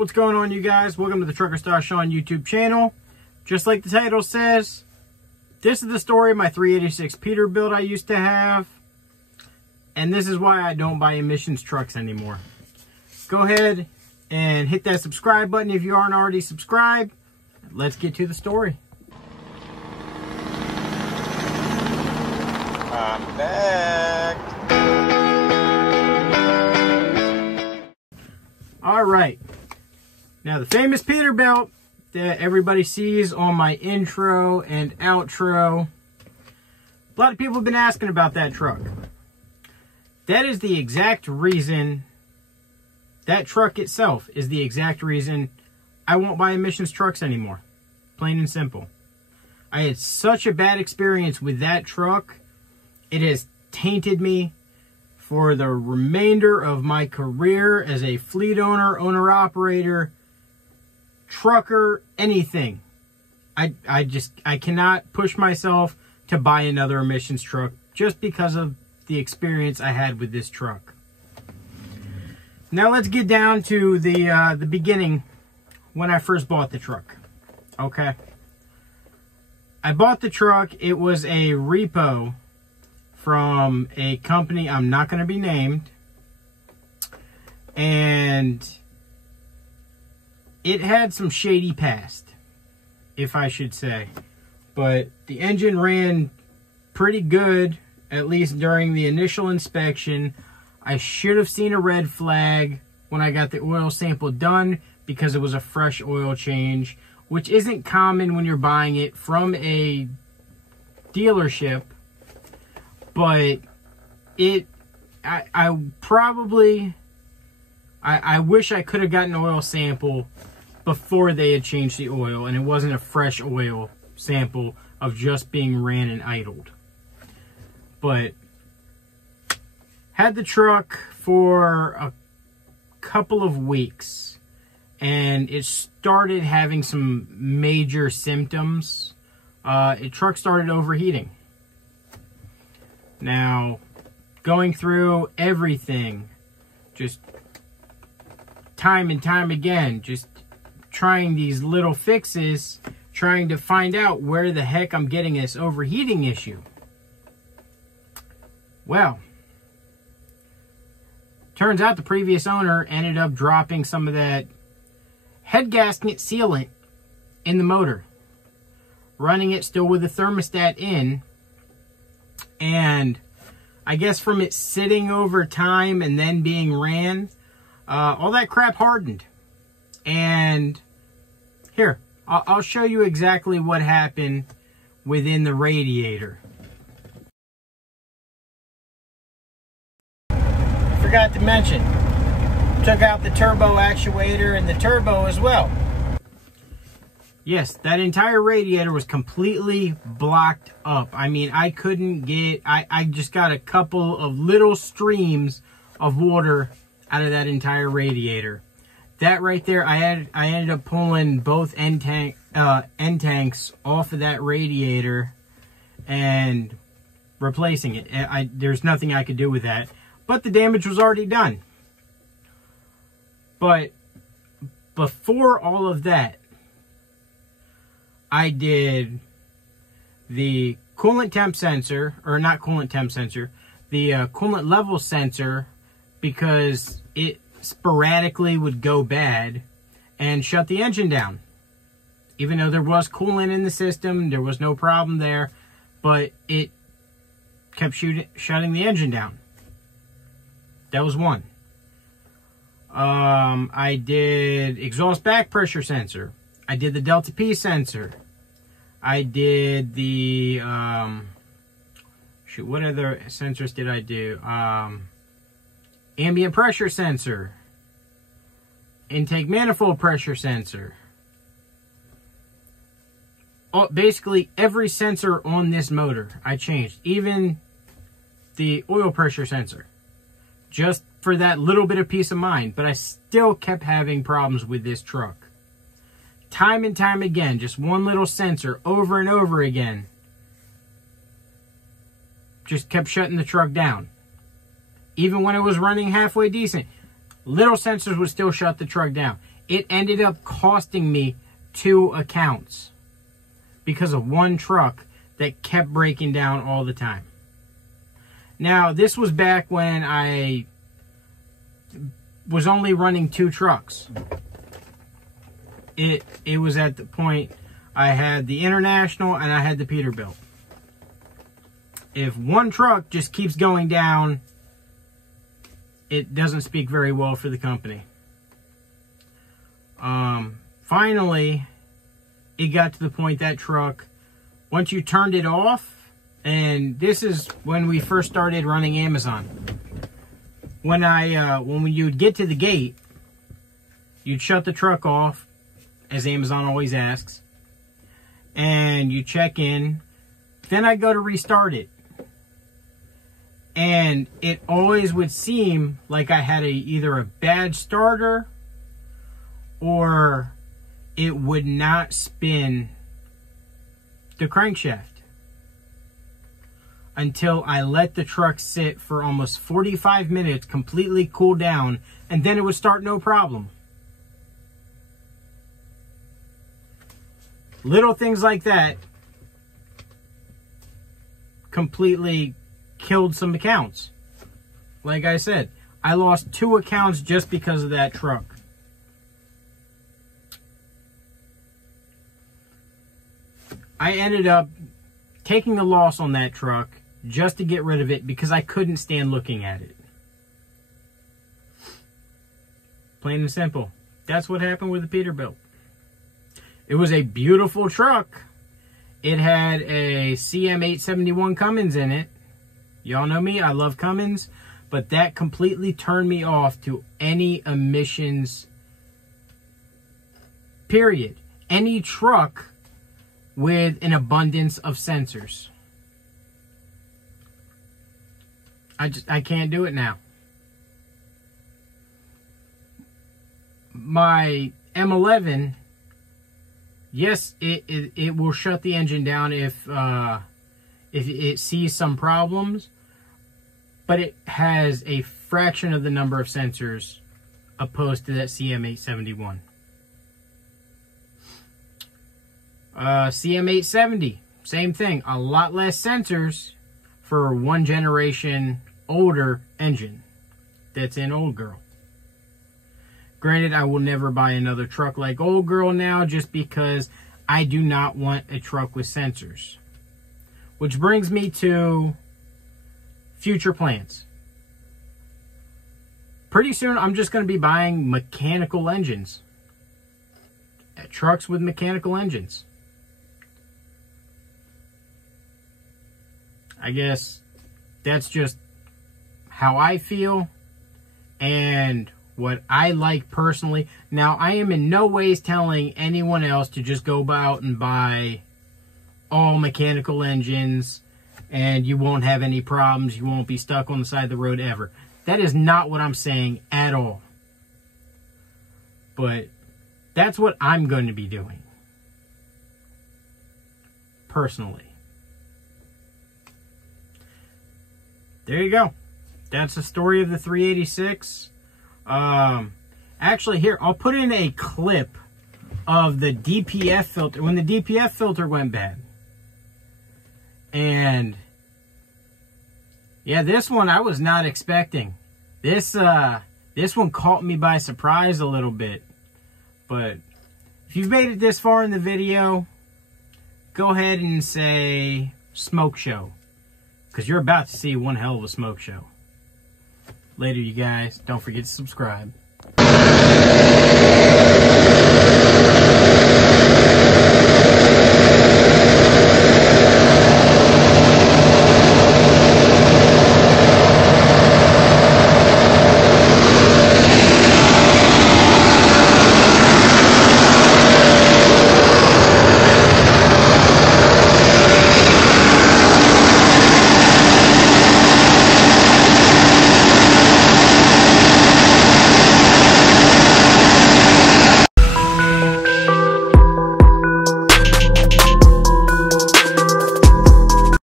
What's going on, you guys? Welcome to the Trucker Star Sean YouTube channel. Just like the title says, this is the story of my 386 Peterbilt I used to have, and this is why I don't buy emissions trucks anymore. Go ahead and hit that subscribe button if you aren't already subscribed. Let's get to the story. I'm back. All right. Now, the famous Peterbilt that everybody sees on my intro and outro. A lot of people have been asking about that truck. That is the exact reason, that truck itself is the exact reason I won't buy emissions trucks anymore. Plain and simple. I had such a bad experience with that truck. It has tainted me for the remainder of my career as a fleet owner, owner-operator, trucker, anything. I cannot push myself to buy another emissions truck just because of the experience I had with this truck. Now let's get down to the beginning when I first bought the truck. Okay. I bought the truck. It was a repo from a company I'm not going to be named, and it had some shady past, if I should say. But the engine ran pretty good, at least during the initial inspection. I should have seen a red flag when I got the oil sample done because it was a fresh oil change, which isn't common when you're buying it from a dealership. But I wish I could have gotten an oil sample before they had changed the oil, and it wasn't a fresh oil sample of just being ran and idled. But had the truck for a couple of weeks, and it started having some major symptoms. The truck started overheating. Now, going through everything, just time and time again, just trying these little fixes, trying to find out where the heck I'm getting this overheating issue. Well, turns out the previous owner ended up dropping some of that head gasket sealant in the motor, running it still with the thermostat in. And I guess from it sitting over time and then being ran, all that crap hardened. And here, I'll show you exactly what happened within the radiator. Forgot to mention, took out the turbo actuator and the turbo as well. Yes, that entire radiator was completely blocked up. I mean, I couldn't get, I just got a couple of little streams of water out of that entire radiator. That right there, I ended up pulling both end tanks off of that radiator and replacing it. There's nothing I could do with that, but the damage was already done. But before all of that, I did the coolant temp sensor, or not coolant temp sensor, the coolant level sensor, because it sporadically would go bad and shut the engine down. Even though there was coolant in the system, there was no problem there, but it kept shutting the engine down. That was one. I did exhaust back pressure sensor. I did the Delta P sensor. I did the, shoot, what other sensors did I do? Ambient pressure sensor. Intake manifold pressure sensor. Basically, every sensor on this motor I changed. Even the oil pressure sensor. Just for that little bit of peace of mind. But I still kept having problems with this truck. Time and time again, just one little sensor over and over again. Just kept shutting the truck down. Even when it was running halfway decent, little sensors would still shut the truck down. it ended up costing me 2 accounts because of one truck that kept breaking down all the time. Now, this was back when I was only running 2 trucks. It was at the point I had the International and I had the Peterbilt. If one truck just keeps going down, it doesn't speak very well for the company. Finally, it got to the point that truck, once you turned it off, and this is when we first started running Amazon. When you would get to the gate, you'd shut the truck off, as Amazon always asks, and you check in. Then I go to restart it, and it always would seem like I had either a bad starter or it would not spin the crankshaft until I let the truck sit for almost 45 minutes, completely cool down, and then it would start no problem. Little things like that completely killed some accounts. Like I said, I lost 2 accounts just because of that truck. I ended up taking the loss on that truck just to get rid of it because I couldn't stand looking at it. Plain and simple. That's what happened with the Peterbilt. It was a beautiful truck. It had a CM871 Cummins in it. Y'all know me, I love Cummins. But that completely turned me off to any emissions, period. Any truck with an abundance of sensors. I can't do it now. My M11, yes, it will shut the engine down if it sees some problems, but it has a fraction of the number of sensors opposed to that CM871. CM870, same thing, a lot less sensors for 1 generation older engine that's in Old Girl. Granted, I will never buy another truck like Old Girl now just because I do not want a truck with sensors. Which brings me to future plans. Pretty soon, I'm just going to be buying mechanical engines. Trucks with mechanical engines. I guess that's just how I feel and what I like personally. Now, I am in no ways telling anyone else to just go out and buy all mechanical engines and you won't have any problems. You won't be stuck on the side of the road ever. That is not what I'm saying at all. But that's what I'm going to be doing. Personally. There you go. That's the story of the 386. Actually, here, I'll put in a clip of the DPF filter, when the DPF filter went bad. And, yeah, this one I was not expecting. This one caught me by surprise a little bit. But, if you've made it this far in the video, go ahead and say, smoke show. Because you're about to see one hell of a smoke show. Later, you guys. Don't forget to subscribe.